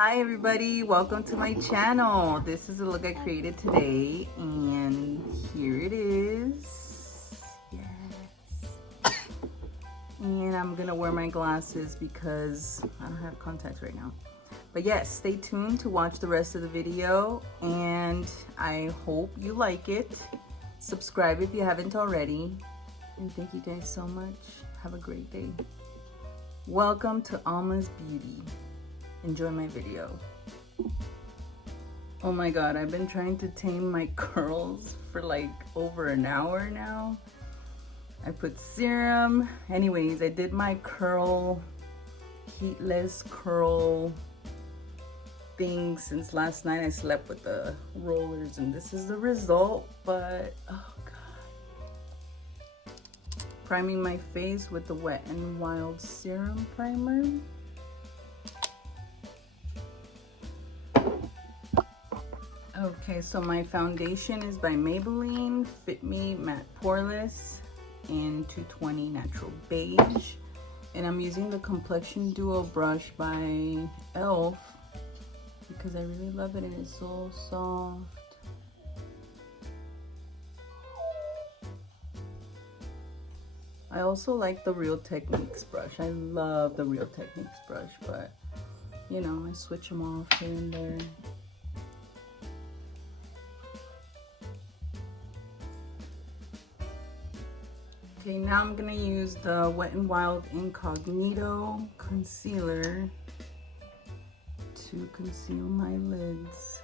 Hi everybody, welcome to my channel. This is a look I created today and here it is. Yes. And I'm gonna wear my glasses because I don't have contacts right now. But yes, stay tuned to watch the rest of the video and I hope you like it. Subscribe if you haven't already. And thank you guys so much. Have a great day. Welcome to Alma's Beauty. Enjoy my video. Oh my god, I've been trying to tame my curls for like over an hour now. I put serum. Anyways, I did my curl, heatless curl thing since last night. I slept with the rollers and this is the result, but oh god. Priming my face with the Wet n Wild Serum Primer. Okay, so my foundation is by Maybelline Fit Me Matte Poreless in 220 Natural Beige. And I'm using the Complexion Duo brush by e.l.f. because I really love it and it's so soft. I also like the Real Techniques brush. I love the Real Techniques brush, but you know, I switch them off here and there. Okay, now I'm gonna use the Wet n Wild Incognito Concealer to conceal my lids.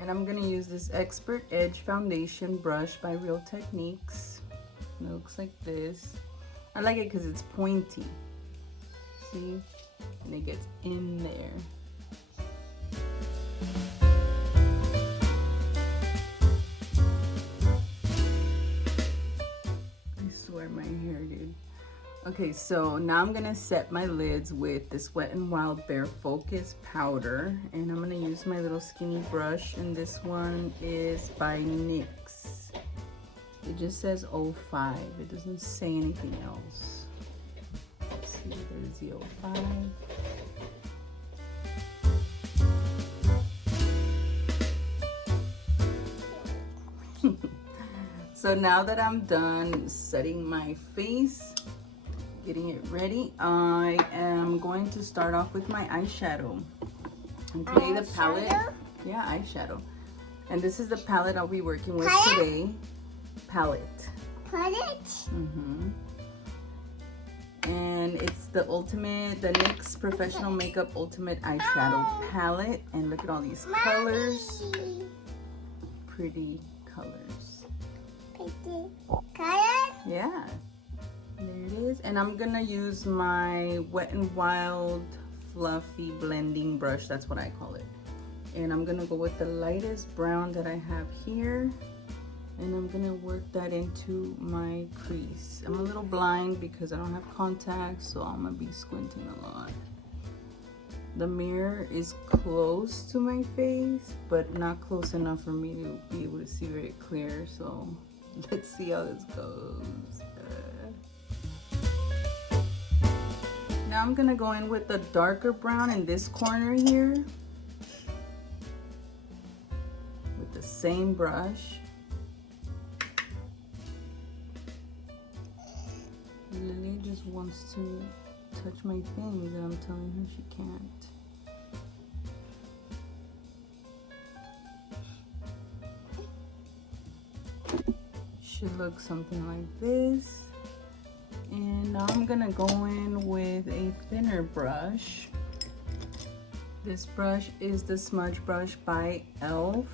And I'm gonna use this Expert Edge Foundation brush by Real Techniques. And it looks like this. I like it because it's pointy. See? And it gets in there. My hair, dude. Okay, so now I'm gonna set my lids with this Wet n Wild Bare Focus powder, and I'm gonna use my little skinny brush, and this one is by NYX. It just says 05. It doesn't say anything else. Let's see, there's the 05. So now that I'm done setting my face, getting it ready, I am going to start off with my eyeshadow. And today the palette, yeah, eyeshadow. And this is the palette I'll be working with today. Palette. And it's the NYX Professional Makeup Ultimate Eyeshadow Palette. And look at all these colors. Pretty colors. Yeah, there it is. And I'm gonna use my Wet n Wild Fluffy Blending Brush, that's what I call it. And I'm gonna go with the lightest brown that I have here, and I'm gonna work that into my crease. I'm a little blind because I don't have contacts, so I'm gonna be squinting a lot. The mirror is close to my face, but not close enough for me to be able to see very clear, so let's see how this goes. Now I'm gonna go in with the darker brown in this corner here with the same brush. Lily just wants to touch my things and I'm telling her she can't. Should look something like this. And now I'm gonna go in with a thinner brush. This brush is the smudge brush by e.l.f.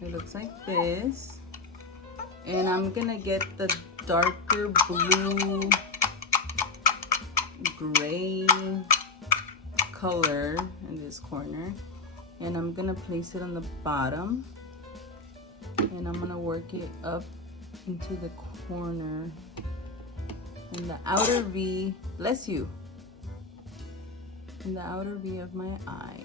It looks like this. And I'm gonna get the darker blue gray color in this corner. And I'm gonna place it on the bottom. And I'm gonna work it up into the corner in the outer V, bless you, in the outer V of my eye.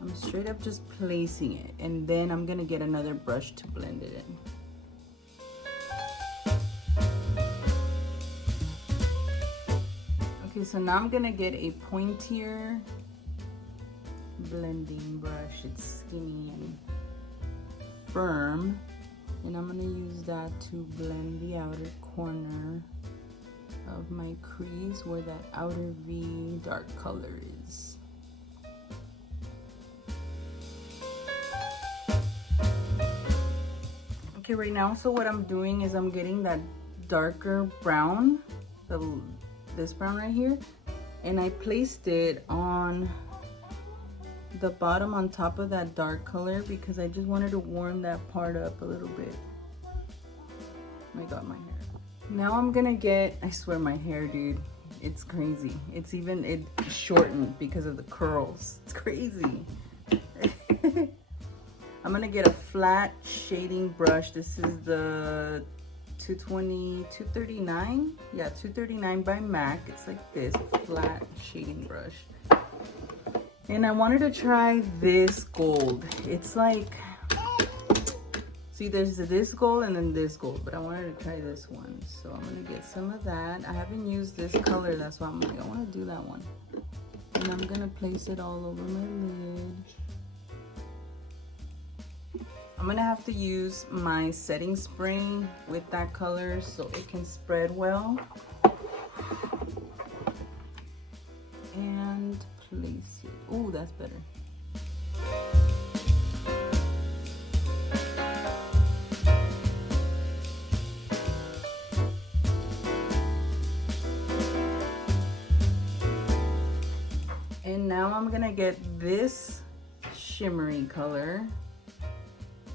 I'm straight up just placing it, and then I'm gonna get another brush to blend it in. Okay, so now I'm gonna get a pointier blending brush. It's skinny and firm, and I'm gonna use that to blend the outer corner of my crease where that outer V dark color is. Okay, right now, so what I'm doing is I'm getting that darker brown, this brown right here, and I placed it on the bottom on top of that dark color because I just wanted to warm that part up a little bit. Oh my god, my hair. Now I'm gonna get, I swear my hair, dude, it's crazy. It's even, it shortened because of the curls. It's crazy. I'm gonna get a flat shading brush. This is the 239. Yeah, 239 by MAC. It's like this, flat shading brush. And I wanted to try this gold. It's like, see, there's this gold and then this gold, but I wanted to try this one. So I'm gonna get some of that. I haven't used this color, that's why I'm like, I wanna do that one. And I'm gonna place it all over my lid. I'm gonna have to use my setting spray with that color so it can spread well. And place it. Oh, that's better. And now I'm gonna get this shimmery color.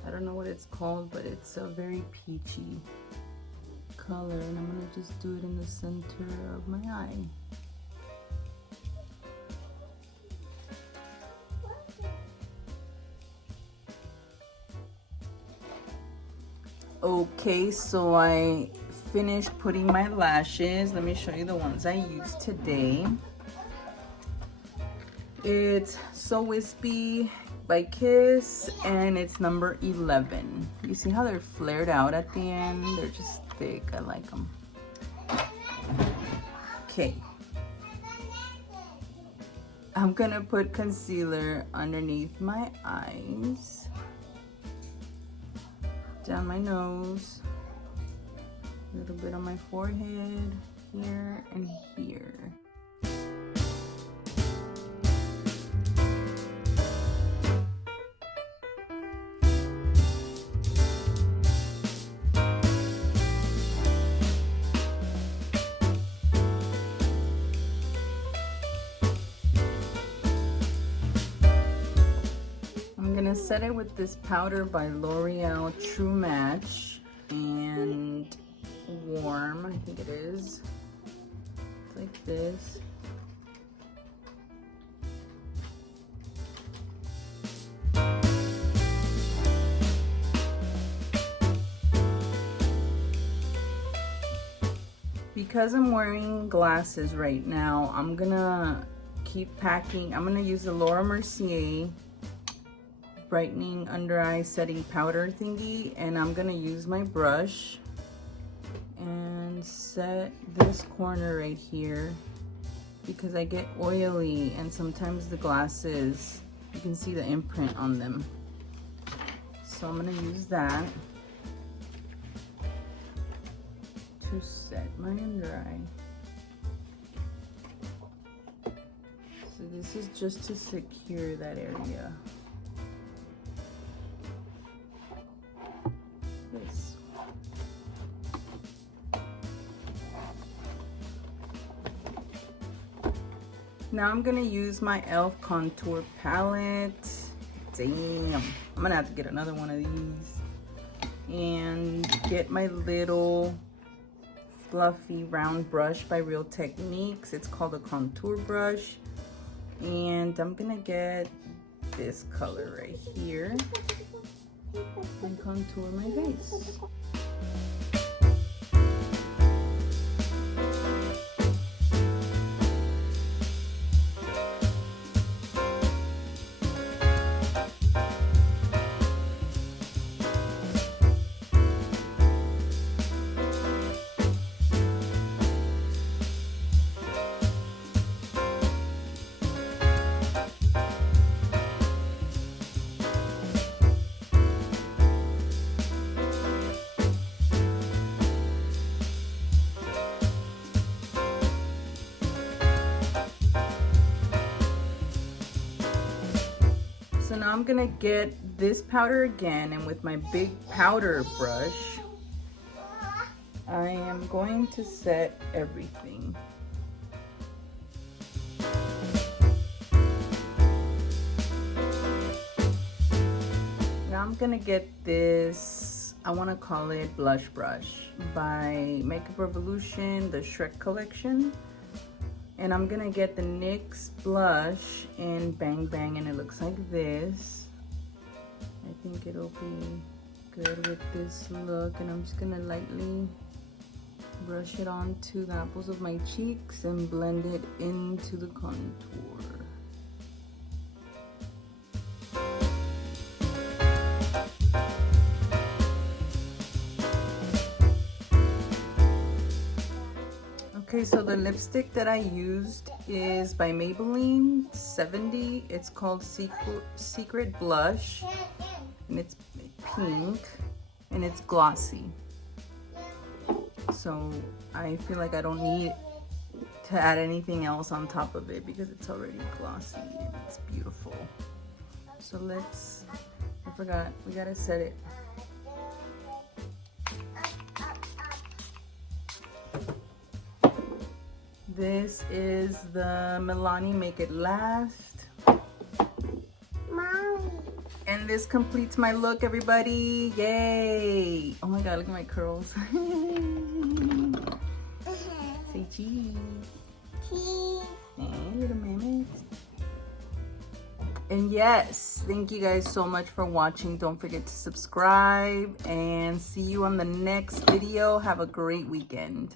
I don't know what it's called, but it's a very peachy color, and I'm gonna just do it in the center of my eye. Okay, so I finished putting my lashes. Let me show you the ones I used today. It's So Wispy by Kiss, and it's number 11. You see how they're flared out at the end? They're just thick. I like them. Okay. I'm gonna put concealer underneath my eyes, down my nose, a little bit on my forehead, here and here. I'm gonna set it with this powder by L'Oreal True Match and Warm, I think it is. It's like this. Because I'm wearing glasses right now, I'm gonna keep packing. I'm gonna use the Laura Mercier brightening under eye setting powder thingy, and I'm gonna use my brush and set this corner right here because I get oily and sometimes the glasses, you can see the imprint on them. So I'm gonna use that to set my under eye. So this is just to secure that area. This. Now I'm gonna use my e.l.f. contour palette. Damn, I'm gonna have to get another one of these and get my little fluffy round brush by Real Techniques. It's called a contour brush, and I'm gonna get this color right here and contour my face. now I'm gonna get this powder again, and with my big powder brush, I am going to set everything. Now I'm gonna get this, I wanna call it blush brush by Makeup Revolution, the Shrek collection. And I'm gonna get the NYX blush in Bang Bang, and it looks like this. I think it'll be good with this look, and I'm just gonna lightly brush it onto the apples of my cheeks and blend it into the contour. Okay, so the lipstick that I used is by Maybelline 70. It's called Secret Blush, and it's pink, and it's glossy. So I feel like I don't need to add anything else on top of it because it's already glossy and it's beautiful. So let's, I forgot, we gotta set it. This is the Milani Make It Last. Mommy. And this completes my look, everybody. Yay! Oh my god, look at my curls. Say cheese. Cheese. Hey, little mammoths. And yes, thank you guys so much for watching. Don't forget to subscribe, and see you on the next video. Have a great weekend.